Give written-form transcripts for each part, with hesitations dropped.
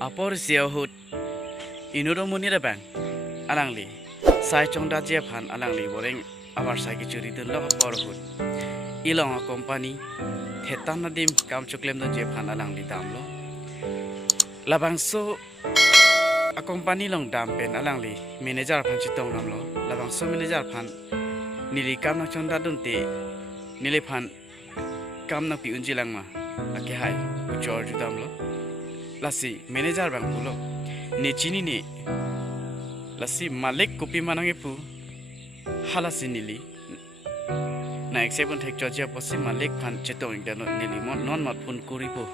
Apor siahut inuromuni rebang alangli sai chongda jephan alangli boreng abar sai ki churi dun lo apor hut ilong a company thetan nadim kam chuklem don jephan alangli damlo labang so a company long dam pen alangli manager phan chitong namlo labang so manager phan nili kam na chongda dun te nili phan kam na pi unjilang ma ake hai uchor judamlo lasi manager bang pulo ni chini ni lasi malik kopi manange pu halasi nili na exception thek choja posi malik phan chetong ingdano nili non mat pun kuri pu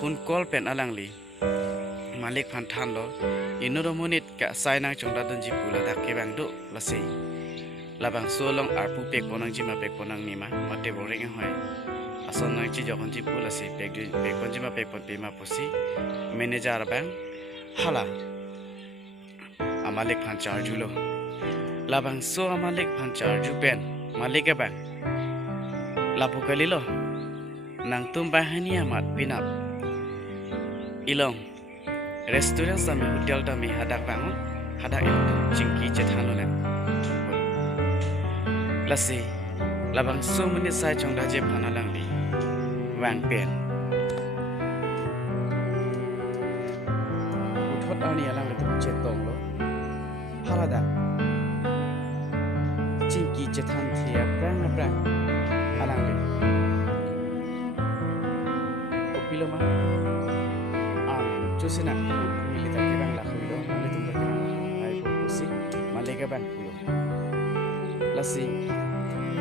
pun call pen alangli malik phan than lo inuro monit ka sai nang chongda donji pula dak ke bang do lasi labang solong arpu pek ponang jima pek ponang ni ma mate boring hoy ason nang chi jokon ji pula si pek konjima pek pon pema posi manager bang hala amalik phan charge lo labang so amalik phan charge pen malik bang lapu kali lo nang tum bahani amat pinap ilong restaurant sami hotel dami hadak bangun hadak itu cingki cethano len lasi labang so menit sai chongda je phanalang li wang pen uthot ani alang le chetong lo halada cingki cethan thia prang alang le opilo ma Jusina milita ke bang lah kulo mali tumba ke ai posi malega bang kulo lasi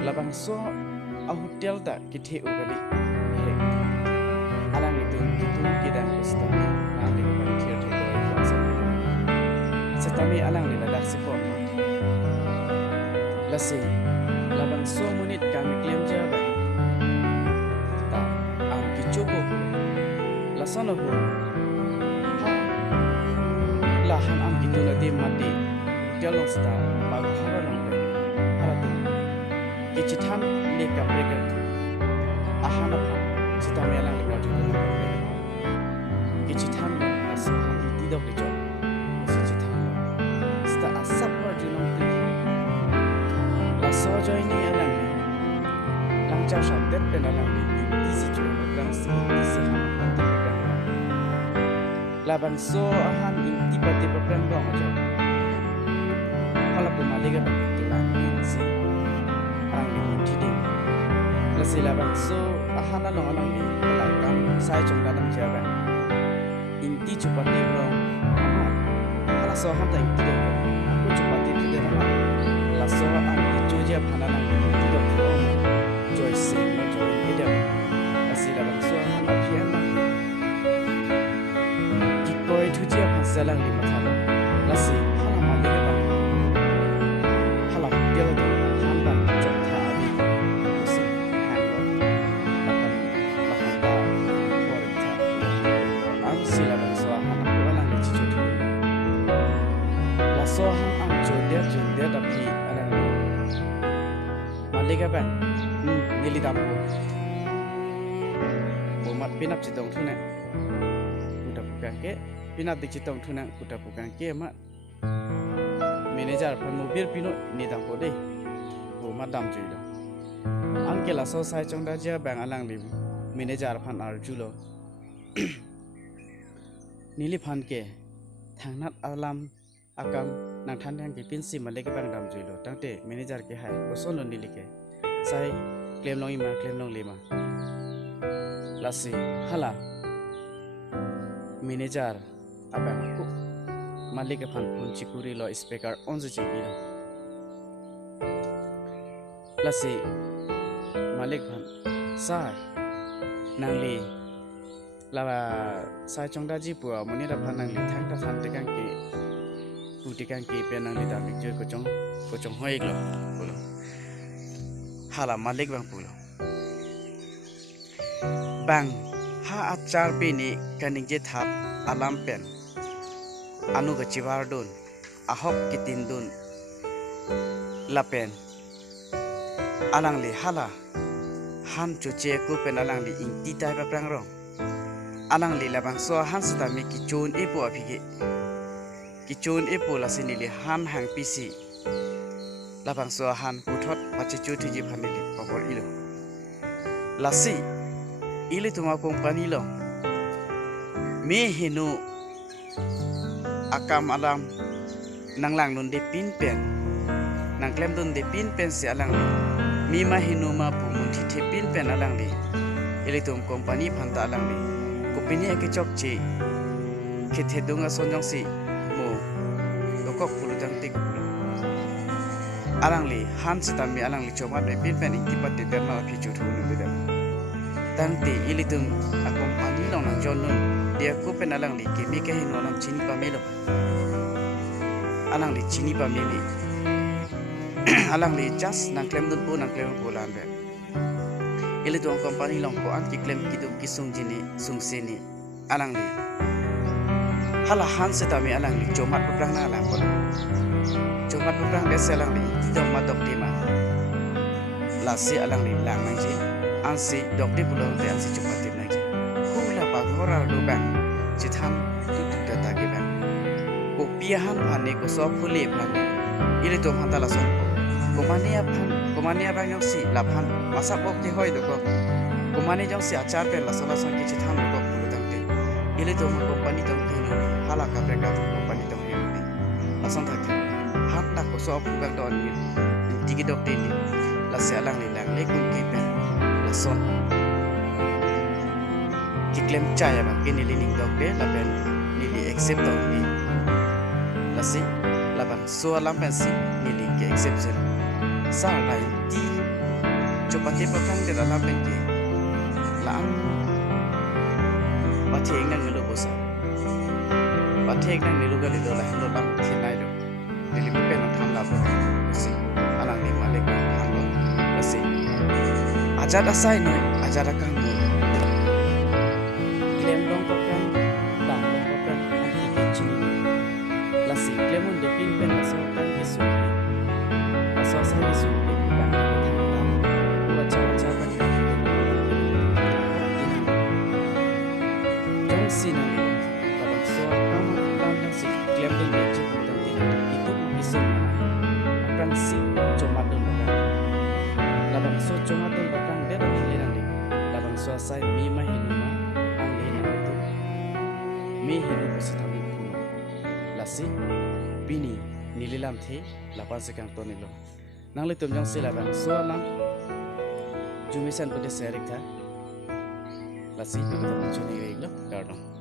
labang so a hotel da kithe ugali he alang itu kitu kidang istami nali bang thier the ko klasa setami alang ni dak sipon lasi labang so munit kami claim jaba ta am kichobo lasano ko lahan am gitu nanti mati jalong sta bagu harang le haratu kicitan leka mereka ahana pha sita melang le wajib na kicitan asahan tidak dijo kicitan sta asap wajib na la sojo ini alang le langcha shabdet penalang le isi jo lang isi labang so ahan inti pati paprang dong aja kalau pemaliga begitu lagi sih orang ini tidak lasi labang so ahan along ni belakang saya cuma datang jaga inti cepat di bro kalau so ahan tak inti dong aku cepat di tidak nama kalau so ahan itu je panas lagi tidak bro joy sing joy tidak lasi labang so ahan apian Koi tujuh pasalang lima tahun, lasi halam malik bang, halam dia itu handan jom thabi, lasi handle, lapan dah, korek tak, ang sila bang suahan aku alang le cicu tu, lasuahan ang jodia tapi alang le, malik bang, nili dapu, umat pinap citong tu ne, udah bukan ke. Pinap di citong tunang kuda bukan kiamat manager mobil pino ni dang kode bu madam julo angke la so sai chong da ja bang alang li manager phan arjulo nili phan ke thangnat alam akam nang than thang ki pinsi male ke bang dam julo tangte manager ke hai boson nili ke sai claim long lima lasi hala manager abang aku malik phan kunci kuri lo speaker on je chingilo lasi malik phan sai nangli lava sai chongda ji pu moni da phan nangli thang ta than te kang ki puti kang ki pe nangli da mik ko chong hoi lo pulo hala malik bang pulo bang ha achar pe ni kaning je thap alam pen anu ke civar dun ahok kitin dun lapen alang li hala ham cuci ku pen alang li inti tai pa prang rong alang li labang so han sta mi kichun epo apige kichun epo la sinili han hang pisi labang so han puthot pachi chuthi ji phanili popor ilo lasi ili tuma company lo me hinu akam alam nanglang nun de pin pen nang klem dun de pin pen si alang li mi ma hinu ma pu mun thi the pin pen alang li ili tum company phanta alang li kopini ake chok chi khithe dunga sonjong si mo lokok pulutang tik alang li han sitami alang li choma de pin pen inti pat de terma phi chu thu nu bedam tangti ili tum a company long nang jon nun dia ku pen alang li ke mi ke hinu lam chini pa melo alang li chini pa meli alang li just nang klem dun pu nang klem pu lan be ili tuang company long ko an ki klem ki du ki sung jini sung seni alang li hala han setami alang li chomat puprang na alang ko chomat puprang de selang li dom ma dok ma la si alang li lang nang ji an si dok di pulong te an si chomat tim nang ji hula pa hora lu bang chi tham tu tu da ta ge bang ko piahan phane ko so phule phane ili to phanta la son komania bang yang si laphan masa pok ki hoy doko komani jong si achar pe la sala son ki chi tham doko pulu takte ili to ma company tong ki no hala ka breka company tong ni la son takte hat ta ko so phugang don ni tigi dok te ni la se alang ni lang le kun ki pe la son ki klem chaya ba ki ni lining dok te la ben ni li accept dok ni la si la bang so lam pen si ni li ki exception sa lai ti chopati pakang de dalam bengke lam patheng nang ngelu bosa patheng nang ngelu gali do la hlo lam thinai do dili pe no tham la bo si alang ni male ka tham lo si ajada sai no ajada ka mo klem dong ko kan dang dong ko kan anti ke chi la si klemon de pin pen la so kan ke su so sa ni su pe kan wa cha cha ban ka jong sin ni la ban so kam kam si klem dong de chi ko dong itu bisa akan si cuma dong kan la ban so cuma dong kan de ni le nang la ban so sai mi ma hin ma ang le na tu mi hin ko sa tabi la si bini nililam the lapan sekang tonilo nang le tumjang sila bang so lam jumisan pede serik tha lasi ko ta chuni lo kardong